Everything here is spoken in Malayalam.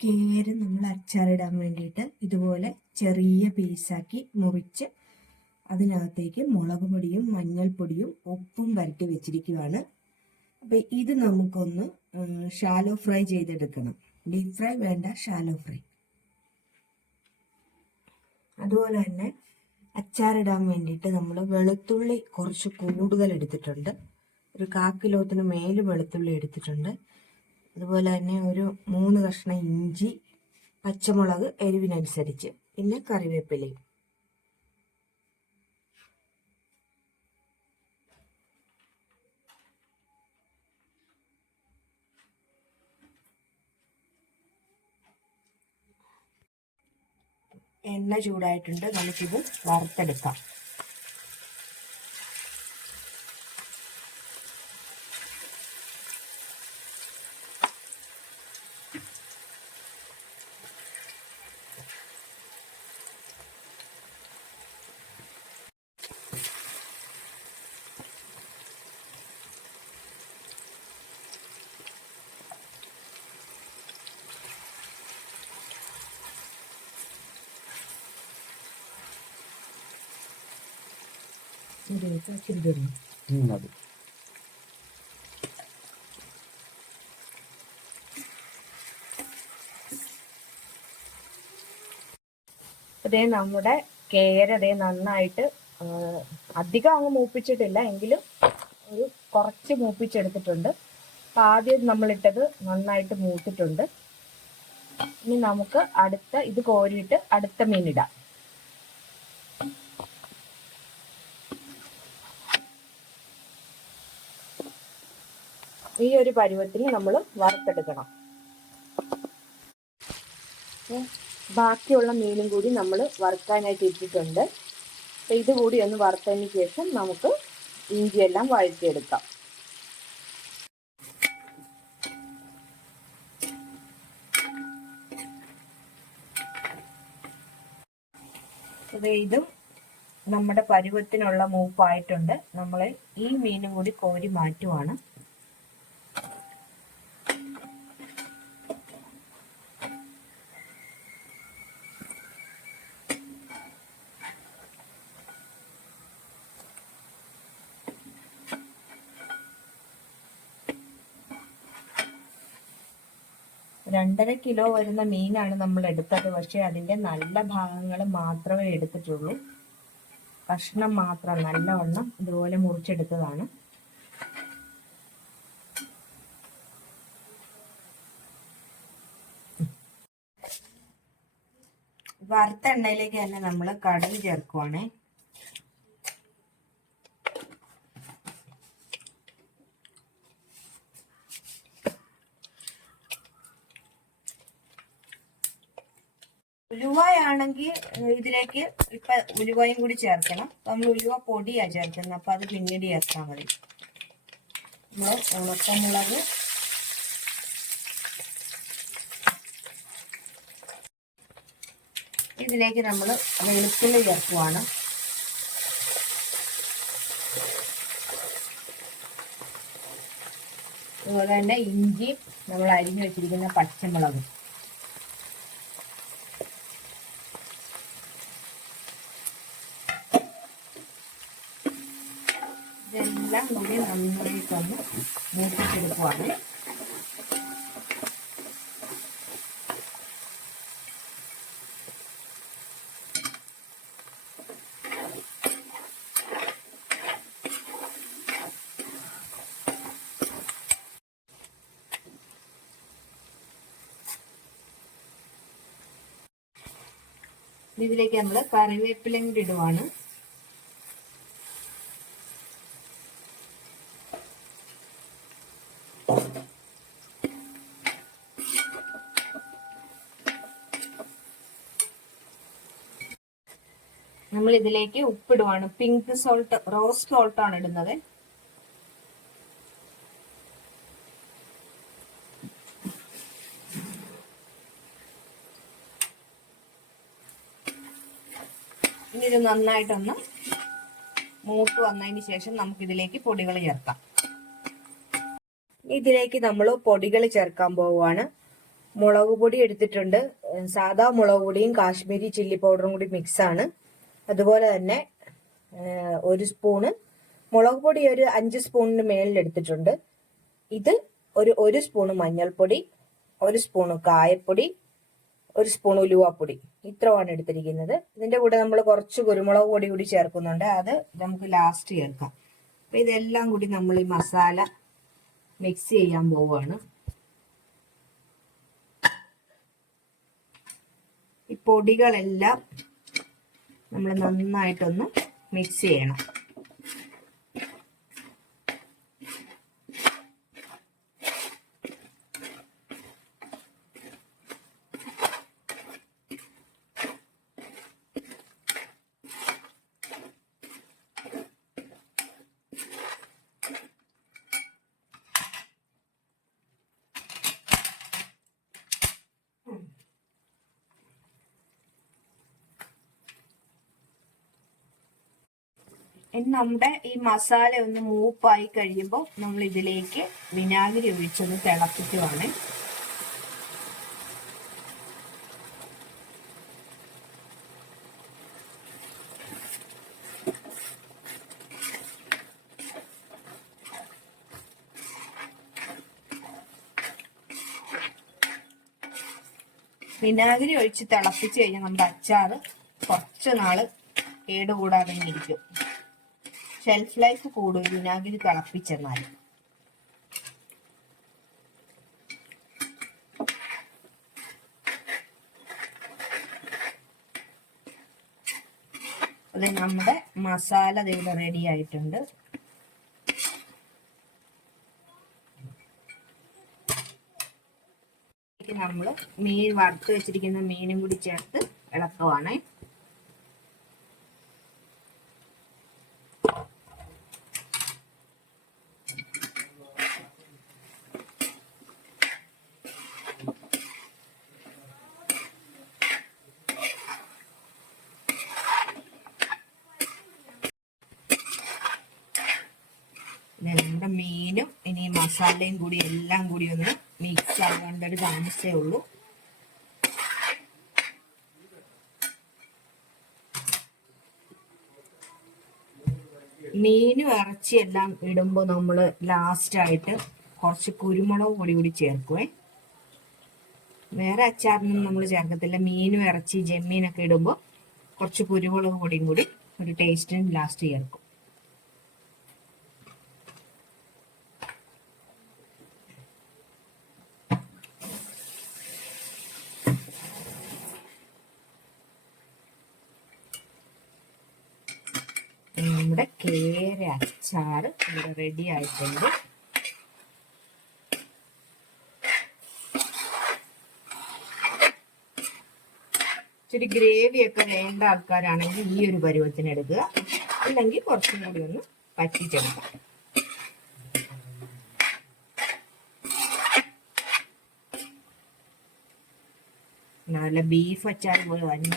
കേര നമ്മൾ അച്ചാറിടാൻ വേണ്ടിയിട്ട് ഇതുപോലെ ചെറിയ പീസാക്കി മുറിച്ച് അതിനകത്തേക്ക് മുളക് പൊടിയും മഞ്ഞൾപ്പൊടിയും ഉപ്പും വരട്ടി വെച്ചിരിക്കുകയാണ് അപ്പം ഇത് നമുക്കൊന്ന് ഷാലോ ഫ്രൈ ചെയ്തെടുക്കണം. ഡീപ് ഫ്രൈ വേണ്ട ഷാലോ ഫ്രൈ അതുപോലെ തന്നെ അച്ചാറിടാൻ വേണ്ടിയിട്ട് നമ്മൾ വെളുത്തുള്ളി കുറച്ച് കൂടുതൽ എടുത്തിട്ടുണ്ട്. ഒരു കാ കിലോത്തിന് മേൽ വെളുത്തുള്ളി എടുത്തിട്ടുണ്ട്. അതുപോലെ തന്നെ ഒരു മൂന്ന് കഷ്ണം ഇഞ്ചി പച്ചമുളക് എരിവിനനുസരിച്ച് പിന്നെ കറിവേപ്പിലയും. എണ്ണ ചൂടായിട്ടുണ്ട്. നമുക്കിത് വറുത്തെടുക്കാം. മതി അതേ. നമ്മുടെ കേര നന്നായിട്ട് അധികം അങ്ങ് മൂപ്പിച്ചിട്ടില്ല എങ്കിലും ഒരു കുറച്ച് മൂപ്പിച്ചെടുത്തിട്ടുണ്ട്. അപ്പം ആദ്യം നമ്മളിട്ടത് നന്നായിട്ട് മൂത്തിട്ടുണ്ട്. ഇനി നമുക്ക് അടുത്ത ഇത് കോരിയിട്ട് അടുത്ത മീനിടാം ഈ ഒരു പരുവത്തിൽ നമ്മൾ വറുത്തെടുക്കണം. ബാക്കിയുള്ള മീനും കൂടി നമ്മൾ വറുക്കാനായിട്ട് ഇട്ടിട്ടുണ്ട്. അപ്പം ഇത് കൂടി ഒന്ന് വറുത്തതിന് ശേഷം നമുക്ക് ഇഞ്ചിയെല്ലാം വഴറ്റിയെടുക്കാം. ഇതും നമ്മുടെ പരുവത്തിനുള്ള മൂപ്പായിട്ടുണ്ട്. നമ്മൾ ഈ മീനും കൂടി കോരി മാറ്റുവാണ്. രണ്ടര കിലോ വരുന്ന മീനാണ് നമ്മൾ എടുത്തത് പക്ഷെ അതിന്റെ നല്ല ഭാഗങ്ങൾ മാത്രമേ എടുത്തിട്ടുള്ളൂ. കഷ്ണം മാത്രം നല്ലവണ്ണം ഇതുപോലെ മുറിച്ചെടുത്തതാണ്. വറുത്ത എണ്ണയിലേക്ക് തന്നെ നമ്മൾ കടുക് ചേർക്കുവാണേ. ഉലുവയാണെങ്കിൽ ഇതിലേക്ക് ഇപ്പൊ ഉലുവയും കൂടി ചേർക്കണം. നമ്മൾ ഉലുവ പൊടിയാ ചേർക്കുന്നത്. അപ്പൊ അത് പിന്നീട് ചേർത്താൽ മതി. നമ്മൾ ഉണക്കമുളക് ഇതിലേക്ക് നമ്മൾ വെളുത്തുള്ളി ചേർക്കുവാണ്. അതുപോലെ തന്നെ ഇഞ്ചി നമ്മൾ അരിഞ്ഞു വെച്ചിരിക്കുന്ന പച്ചമുളക്. ഇതെല്ലാം കൂടി നന്നായിട്ടൊന്ന് മൂപ്പിച്ചെടുക്കുവാണ്. ഇതിലേക്ക് നമ്മൾ കറിവേപ്പിലയും കൂടി ഇടുവാണ്. നമ്മൾ ഇതിലേക്ക് ഉപ്പിടുവാണ്. പിങ്ക് സോൾട്ട് റോസ് സോൾട്ട് ആണ് ഇടുന്നത്. ഇനി ഇത് നന്നായിട്ടൊന്ന് മൂത്ത് വന്നതിന് ശേഷം നമുക്ക് ഇതിലേക്ക് പൊടികൾ ചേർക്കാം. ഇതിലേക്ക് നമ്മൾ പൊടികൾ ചേർക്കാൻ പോവുകയാണ്. മുളക് പൊടി എടുത്തിട്ടുണ്ട്. സാധാ മുളക് പൊടിയും കാശ്മീരി ചില്ലി പൗഡറും കൂടി മിക്സ് ആണ്. അതുപോലെ തന്നെ ഒരു സ്പൂണ് മുളക് പൊടി ഒരു അഞ്ച് സ്പൂണിന് മേളിൽ എടുത്തിട്ടുണ്ട് ഇത് ഒരു ഒരു സ്പൂണ് മഞ്ഞൾപ്പൊടി ഒരു സ്പൂണ് കായപ്പൊടി ഒരു സ്പൂൺ ഉലുവാപ്പൊടി. ഇത്രയാണ് എടുത്തിരിക്കുന്നത്. ഇതിന്റെ കൂടെ നമ്മൾ കുറച്ച് കുരുമുളക് പൊടി കൂടി ചേർക്കുന്നുണ്ട്. അത് നമുക്ക് ലാസ്റ്റ് ചേർക്കാം. അപ്പൊ ഇതെല്ലാം കൂടി നമ്മൾ ഈ മസാല മിക്സ് ചെയ്യാൻ പോവുകയാണ്. ഈ പൊടികളെല്ലാം നമ്മൾ നന്നായിട്ടൊന്ന് മിക്സ് ചെയ്യണം. ഇനി നമ്മുടെ ഈ മസാല ഒന്ന് മൂപ്പായി കഴിയുമ്പോൾ നമ്മൾ ഇതിലേക്ക് വിനാഗിരി ഒഴിച്ചത് തിളപ്പിക്കുവാണ്. വിനാഗിരി ഒഴിച്ച് തിളപ്പിച്ച് കഴിഞ്ഞാൽ നമ്മുടെ അച്ചാറ് കുറച്ച് നാൾ കേടുകൂടാതെ ഇരിക്കും. ഷെൽഫ് ലൈഫ് കൂടും വിനാഗിരി തിളപ്പിച്ചെന്നാൽ. അത് നമ്മുടെ മസാല ഇവിടെ റെഡി ആയിട്ടുണ്ട്. നമ്മൾ മീൻ വറുത്ത് വെച്ചിരിക്കുന്ന മീനും കൂടി ചേർത്ത് ഇളക്കുവാണേ നമ്മുടെ മീനും ഇനി മസാലയും കൂടി എല്ലാം കൂടി ഒന്ന് മിക്സ് ആകേണ്ട ഒരു താമസേ ഉള്ളൂ. മീനും ഇറച്ചി എല്ലാം ഇടുമ്പോൾ നമ്മൾ ലാസ്റ്റ് ആയിട്ട് കുറച്ച് കുരുമുളക് പൊടി കൂടി ചേർക്കുവേ. വേറെ അച്ചാറിനൊന്നും നമ്മൾ ചേർക്കത്തില്ല. മീനും ഇറച്ചി ജമ്മീനൊക്കെ ഇടുമ്പോൾ കുറച്ച് കുരുമുളക് പൊടിയും കൂടി ഒരു ടേസ്റ്റിന് ലാസ്റ്റ് ചേർക്കും. നമ്മുടെ കേര അച്ചാർ ഇവിടെ റെഡി ആയിട്ടുണ്ട്. ഇച്ചിരി ഗ്രേവി ഒക്കെ വേണ്ട ആൾക്കാരാണെങ്കിൽ ഈ ഒരു പരുവത്തിന് എടുക്കുക. അല്ലെങ്കിൽ കുറച്ചും കൂടി ഒന്ന് പറ്റിച്ചെടുക്കാം. നല്ല ബീഫ് അച്ചാർ പോലെ തന്നെ